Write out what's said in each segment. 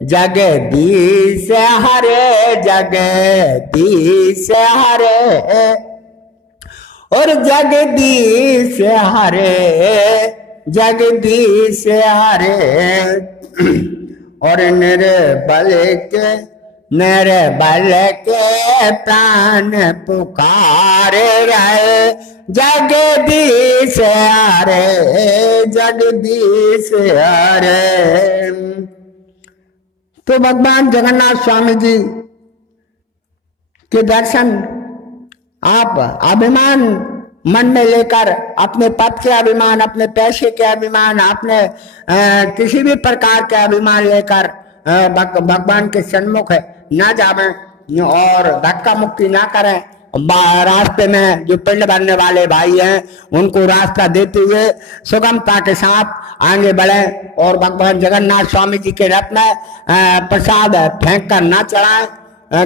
जगदीश हरे जगदीश हरे और जगदीश हरे जगदीश हरे और निर्बल के प्राण पुकारे रहे जगदीश हरे जगदीश हरे। तो भगवान जगन्नाथ स्वामी जी के दर्शन आप अभिमान मन में लेकर, अपने पद के अभिमान, अपने पैसे के अभिमान, अपने किसी भी प्रकार के अभिमान लेकर भगवान के सन्मुख ना जावे और धक्का मुक्की ना करें। रास्ते में जो पिंड भरने वाले भाई हैं उनको रास्ता देते हुए सुगमता के साथ आगे बढ़े और भगवान जगन्नाथ स्वामी जी के रथ में प्रसाद फेंक कर ना चढ़ाएं,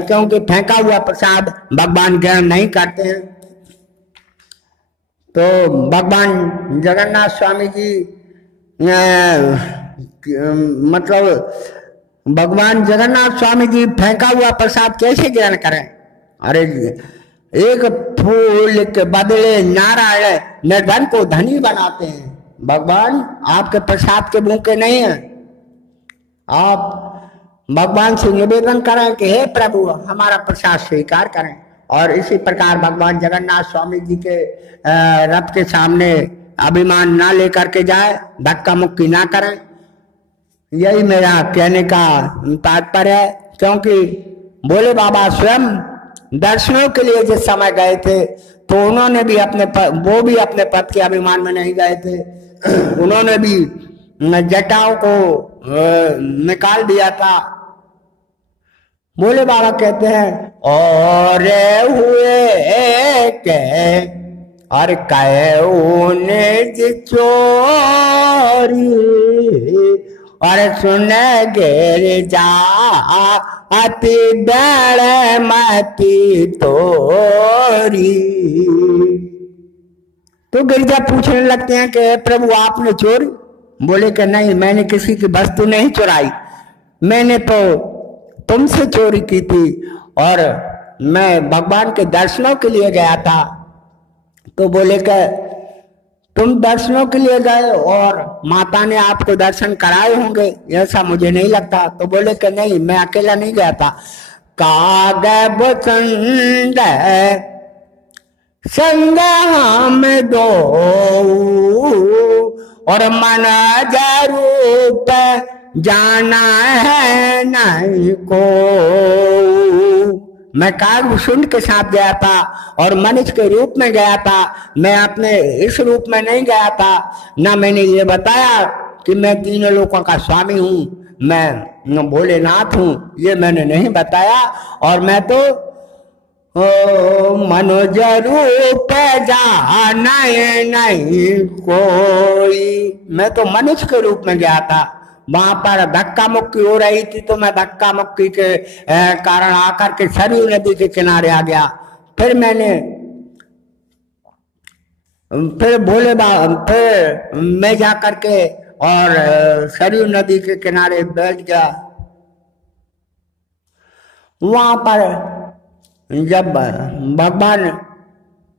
क्योंकि फेंका हुआ प्रसाद भगवान ग्रहण नहीं करते हैं। तो भगवान जगन्नाथ स्वामी जी मतलब भगवान जगन्नाथ स्वामी जी फेंका हुआ प्रसाद कैसे ग्रहण करें? अरे एक फूल के बदले नारायण निर्धन को धनी बनाते हैं। भगवान आपके प्रसाद के भूखे नहीं हैं। आप भगवान से निवेदन करें कि हे प्रभु हमारा प्रसाद स्वीकार करें। और इसी प्रकार भगवान जगन्नाथ स्वामी जी के रथ के सामने अभिमान ना लेकर के जाए, धक्का मुक्की ना करें। यही मेरा कहने का तात्पर्य है, क्योंकि भोले बाबा स्वयं दर्शनों के लिए जिस समय गए थे तो उन्होंने भी वो भी अपने पद के अभिमान में नहीं गए थे। उन्होंने भी जटाओं को निकाल दिया था। भोले बाबा कहते हैं और हुए के और कहे चोरी और सुन गिर जा अति बड़ मती तोरी। तो गिरजा पूछने लगते हैं कि प्रभु आपने चोरी? बोले कि नहीं, मैंने किसी की वस्तु नहीं चुराई, मैंने तो तुमसे चोरी की थी और मैं भगवान के दर्शनों के लिए गया था। तो बोले कि तुम दर्शनों के लिए गए और माता ने आपको दर्शन कराए होंगे, ऐसा मुझे नहीं लगता। तो बोले कि नहीं, मैं अकेला नहीं गया था। कागब संग हम दो और मन जरूप जाना है नहीं को। मैं कागभूषुंड के साथ गया था और मनुष्य के रूप में गया था, मैं अपने इस रूप में नहीं गया था। ना मैंने ये बताया कि मैं तीनों लोकों का स्वामी हूँ, मैं भोलेनाथ हूँ, ये मैंने नहीं बताया। और मैं तो मनोज रूप जाना नहीं कोई, मैं तो मनुष्य के रूप में गया था। वहां पर धक्का मुक्की हो रही थी तो मैं धक्का मुक्की के कारण आकर के सरयू नदी के किनारे आ गया। फिर मैं जा करके और सरयू नदी के किनारे बैठ गया। वहां पर जब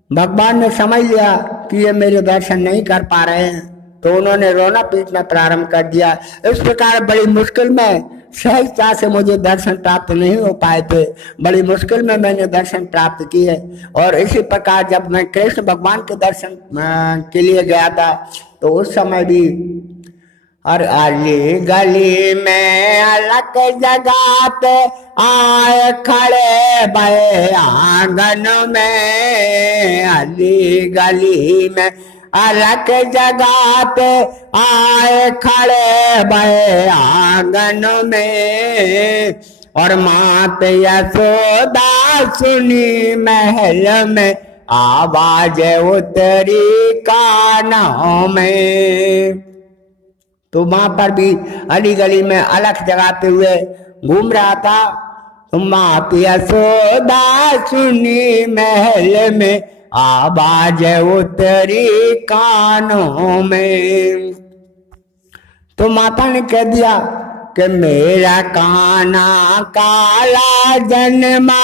भगवान ने समझ लिया कि ये मेरे दर्शन नहीं कर पा रहे हैं तो उन्होंने रोना पीटना प्रारंभ कर दिया। इस प्रकार बड़ी मुश्किल में सहजता से मुझे दर्शन प्राप्त नहीं हो पाए थे, बड़ी मुश्किल में मैंने दर्शन प्राप्त किए। और इसी प्रकार जब मैं कृष्ण भगवान के दर्शन के लिए गया था तो उस समय भी और अली गली में अलग जगह पे आए खड़े भये आंगन में, अली गली में अलग जगह पे आए खड़े भये आंगन में। और मात यशोदा सुनी महल में आवाज उतरी कानों में। तो वहां पर भी अली गली में अलग जगाते हुए घूम रहा था। तो मात यशोदा सुनी महल में आवाज उतरी कानों में। तो माता ने कह दिया कि मेरा कान्हा काला जन्मा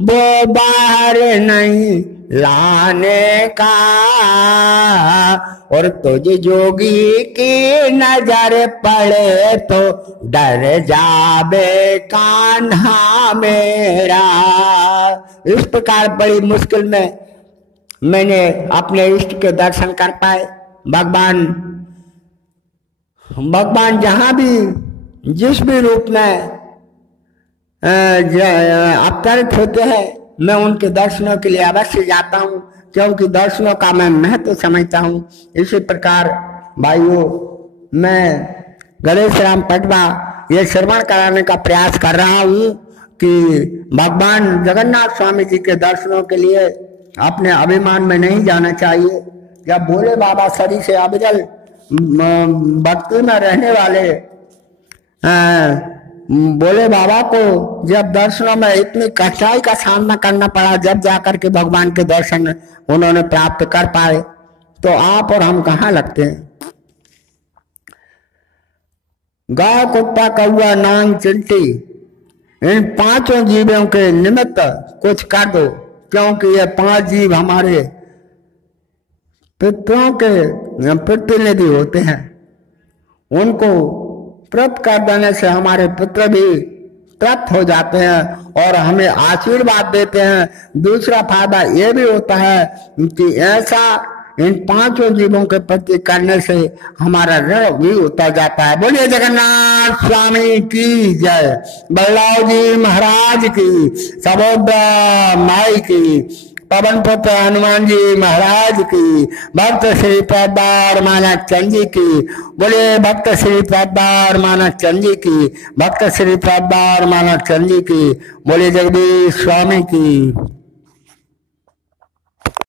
वो बाहर नहीं लाने का, और तुझ जोगी की नजर पड़े तो डर जाबे कान्हा मेरा। इस प्रकार बड़ी मुश्किल में मैंने अपने इष्ट के दर्शन कर पाए। भगवान जहां भी जिस भी रूप में अवतरित होते हैं, मैं उनके दर्शनों के लिए अवश्य जाता हूँ, क्योंकि दर्शनों का मैं महत्व समझता हूँ। इसी प्रकार भाइयों, मैं गणेश राम पटवा ये श्रवण कराने का प्रयास कर रहा हूँ कि भगवान जगन्नाथ स्वामी जी के दर्शनों के लिए अपने अभिमान में नहीं जाना चाहिए। जब भोले बाबा शरीर से अविरल भक्ति में रहने वाले भोले बाबा को जब दर्शनों में इतनी कठिनाई का सामना करना पड़ा, जब जाकर के भगवान के दर्शन उन्होंने प्राप्त कर पाए, तो आप और हम कहाँ लगते हैं। गाय, कुत्ता, कौआ, नांग, चिंटी, इन पांचों जीवों के निमित्त कुछ कर दो, क्योंकि ये पांच जीव हमारे पितरों के प्रतिनिधि होते हैं। उनको तृप्त कर देने से हमारे पितर भी तृप्त हो जाते हैं और हमें आशीर्वाद देते हैं। दूसरा फायदा ये भी होता है कि ऐसा इन पांचों जीवों के प्रति करने से हमारा ऋण भी उतर जाता है। बोलिए जगन्नाथ स्वामी की जय, बल्लाव जी महाराज की, सबोद्रा माई की, पवन पुत्र हनुमान जी महाराज की, भक्त श्री प्रदार मानक चंद जी की। बोले भक्त श्री प्रदार मानक चंद जी की, भक्त श्री प्रदार मानक चंद जी की। बोले जगदीश स्वामी की।